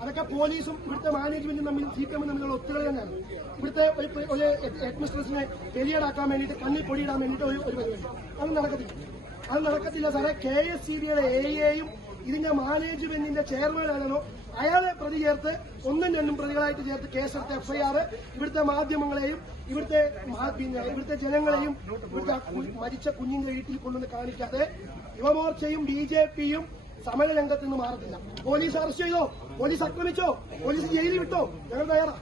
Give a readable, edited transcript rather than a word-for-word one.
അതൊക്കെ പോലീസും ഇവിടുത്തെ മാനേജ്മെന്റും തമ്മിൽ CPM തമ്മിലുള്ള ഒത്തുകളി തന്നെയാണ്. ഇവിടുത്തെ ഒരു ഹെഡ് മിസ്ട്രസിനെ പെരിയടാക്കാൻ വേണ്ടിയിട്ട് കണ്ണിൽ പൊടിയിടാൻ വേണ്ടിയിട്ട് ഒരു പരിപാടി അത് നടക്കത്തില്ല സാറേ. KSCBയുടെ AEയും ഇതിന്റെ മാനേജ്മെന്റിന്റെ ചെയർമാനാണോ അയാളെ പ്രതി ചേർത്ത് ഒന്നും രണ്ടും പ്രതികളായിട്ട് ചേർത്ത് കേസെടുത്ത FIR ഇവിടുത്തെ മാധ്യമങ്ങളെയും ഇവിടുത്തെ ജനങ്ങളെയും ഇവിടുത്തെ മരിച്ച കുഞ്ഞിന്റെ വീട്ടിൽ കൊണ്ടുവന്ന് കാണിക്കാതെ യുവമോർച്ചയും BJPയും സമരരംഗത്ത് നിന്ന് മാറത്തില്ല. പോലീസ് അറസ്റ്റ് ചെയ്തോ, പോലീസ് ആക്രമിച്ചോ, പോലീസ് ജയിലിൽ വിട്ടോ, ഞങ്ങൾ തയ്യാറാ.